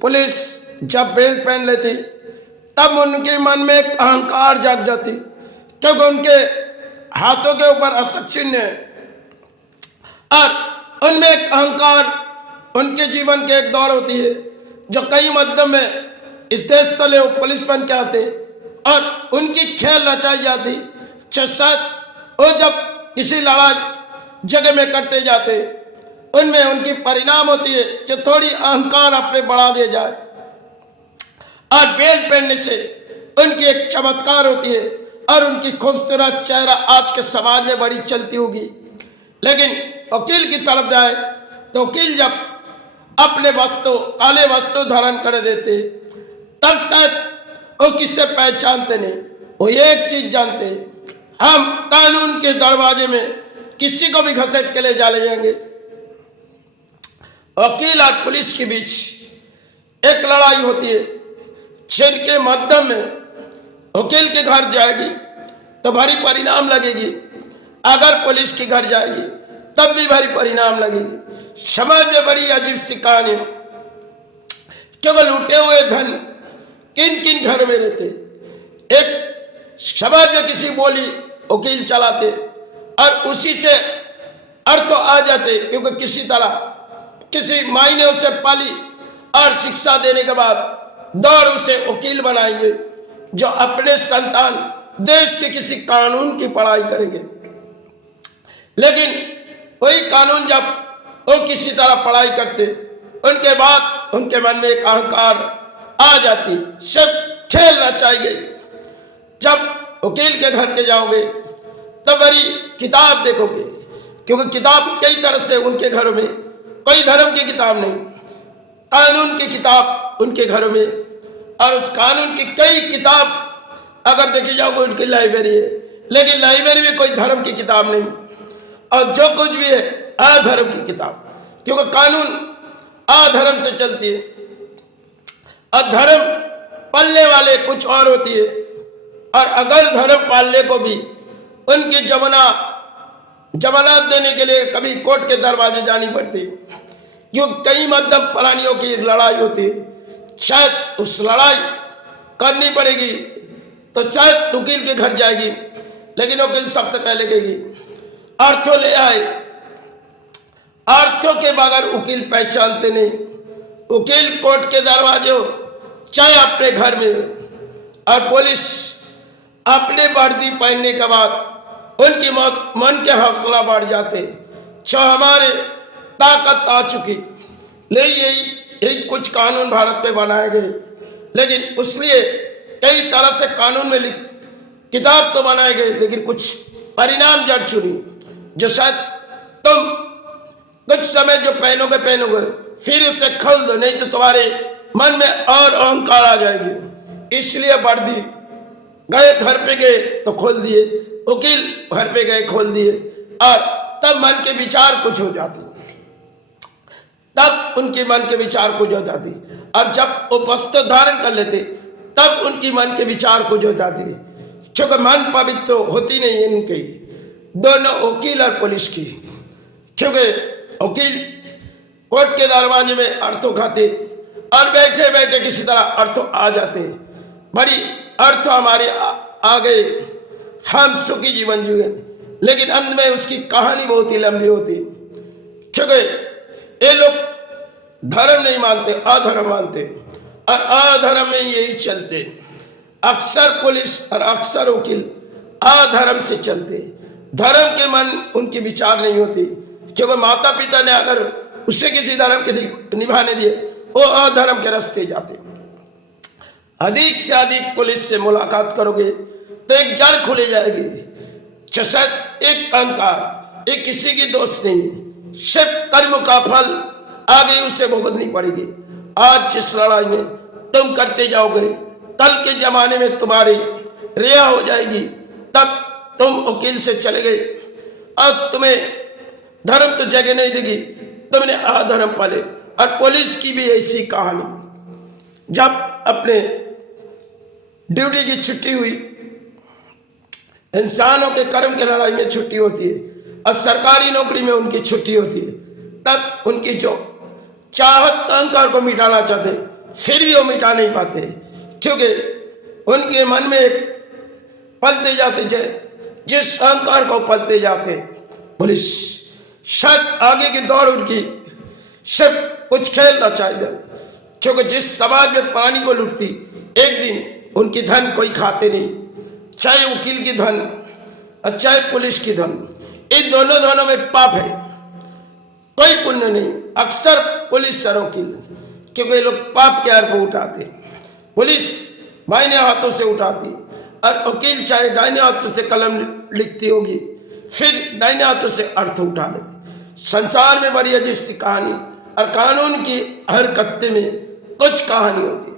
Police जब belt पहन लेती तब उनके मन में एक अहंकार जाग जाती, क्योंकि उनके हाथों के ऊपर अशोक चिन्ह है और उनमें एक अहंकार, उनके जीवन की एक दौड़ होती है जो कई मध्यम में इस देश तले वो पुलिस बन के आते और उनकी खेल रचाई जाती। शायद वो जब किसी लड़ाई जगह में करते जाते उनमें उनकी परिणाम होती है कि थोड़ी अहंकार अपने बढ़ा दिया जाए और बेल्ट पहनने से उनकी एक चमत्कार होती है और उनकी खूबसूरत चेहरा आज के समाज में बड़ी चलती होगी। लेकिन वकील की तरफ जाए तो वकील जब अपने वस्त्र काले वस्त्र धारण कर देते तब शायद वो किससे पहचानते नहीं, वो एक चीज जानते, हम कानून के दरवाजे में किसी को भी घसीट के ले जा ले जाएंगे। वकील और पुलिस के बीच एक लड़ाई होती है जिनके माध्यम में वकील के घर जाएगी तो भारी परिणाम लगेगी, अगर पुलिस के घर जाएगी तब भी भारी परिणाम लगेगी। समाज में बड़ी अजीब सी कहानी, केवल लूटे हुए धन किन किन घर में रहते। एक समाज में किसी बोली वकील चलाते और उसी से अर्थ आ जाते, क्योंकि किसी तरह किसी माई ने उसे पाली और शिक्षा देने के बाद दौड़ उसे वकील बनाएंगे जो अपने संतान देश के किसी कानून की पढ़ाई करेंगे। लेकिन वही कानून जब वो किसी तरह पढ़ाई करते उनके बाद उनके मन में एक अहंकार आ जाती, सब खेल रचाई गई। जब वकील के घर के जाओगे तो बड़ी किताब देखोगे, क्योंकि किताब कई तरह से उनके घरों में, कोई धर्म की किताब नहीं, कानून की किताब उनके घरों में, और उस कानून की कई किताब अगर देखी जाओगे उनकी लाइब्रेरी है, लेकिन लाइब्रेरी में कोई धर्म की किताब नहीं और जो कुछ भी है अधर्म की किताब, क्योंकि कानून अधर्म से चलती है और धर्म पालने वाले कुछ और होती है। और अगर धर्म पालने को भी उनकी जमानत देने के लिए कभी कोर्ट के दरवाजे जानी पड़ती, जो कई मध्यम प्राणियों की लड़ाई होती, शायद उस लड़ाई करनी पड़ेगी तो शायद वकील के घर जाएगी, लेकिन वकील सबसे पहले कहेगी अर्थों ले आए, अर्थों के बगैर वकील पहचानते नहीं। वकील कोर्ट के दरवाजे हो चाहे अपने घर में, और पुलिस अपने वर्दी पहनने के बाद उनकी मन के हौसला बढ़ जाते, जो हमारे ताकत आ चुकी, ले यही कुछ कानून भारत में बनाए गए, लेकिन उसलिए कई तरह से कानून में किताब तो बनाए गए, लेकिन कुछ परिणाम जड़ चुनी जो शायद तुम कुछ समय जो पहनोगे फिर उसे खोल दो, नहीं तो तुम्हारे मन में और अहंकार आ जाएगी। इसलिए वर्दी गए घर पे गए तो खोल दिए, वकील घर पे गए खोल दिए, और तब मन के विचार कुछ हो जाती, तब उनके मन के विचार कुछ हो जाती, और जब वो वस्त्र धारण कर लेते तब उनकी मन के विचार कुछ हो जाती, क्योंकि मन पवित्र होती नहीं है इनकी, दोनों वकील और पुलिस की। क्योंकि वकील कोर्ट के दरवाजे में अर्थों खाते और बैठे बैठे किसी तरह अर्थों आ जाते, बड़ी अर्थ हमारे आ गए, हम सुखी जीवन जीवे, लेकिन अंत में उसकी कहानी बहुत ही लंबी होती, क्योंकि ये लोग धर्म नहीं मानते, अधर्म मानते, और अधर्म में यही चलते। अक्सर पुलिस और अक्सर वकील अधर्म से चलते, धर्म के मन उनकी विचार नहीं होती, क्योंकि माता पिता ने अगर उसे किसी धर्म के निभाने दिए वो अधर्म के रास्ते जाते। अधिक से अधिक पुलिस से मुलाकात करोगे तो एक जड़ खुली जाएगी, शायद एक अहंकार, एक किसी की दोस्त नहीं, सिर्फ कर्म का फल आगे उसे भुगतनी पड़ेगी। आज जिस लड़ाई में तुम करते जाओगे कल के जमाने में तुम्हारी रिया हो जाएगी, तब तुम वकील से चले गए और तुम्हें धर्म तो जगह नहीं देगी, तुमने अधर्म पाले। और पुलिस की भी ऐसी कहानी, जब अपने ड्यूटी की छुट्टी हुई, इंसानों के कर्म की लड़ाई में छुट्टी होती है और सरकारी नौकरी में उनकी छुट्टी होती है, तब उनकी जो चाहत अहंकार को मिटाना चाहते फिर भी वो मिटा नहीं पाते, क्योंकि उनके मन में एक पलते जाते जिस अहंकार को पलते जाते। पुलिस शायद आगे की दौड़ उनकी सिर्फ कुछ खेलना चाहिए, क्योंकि जिस समाज में पानी को लुटती, एक दिन उनकी धन कोई खाते नहीं, चाहे वकील की धन और चाहे पुलिस की धन, इन दोनों धनों में पाप है, कोई पुण्य नहीं। अक्सर पुलिस और वकील, क्योंकि ये लोग पाप के अर्थ उठाते। पुलिस बाइने हाथों से उठाती और वकील चाहे दाहिने हाथों से कलम लिखती होगी, फिर दाहिने हाथों से अर्थ उठा लेते। संसार में बड़ी अजीब सी कहानी, और कानून की हर कत्ते में कुछ कहानी होती है।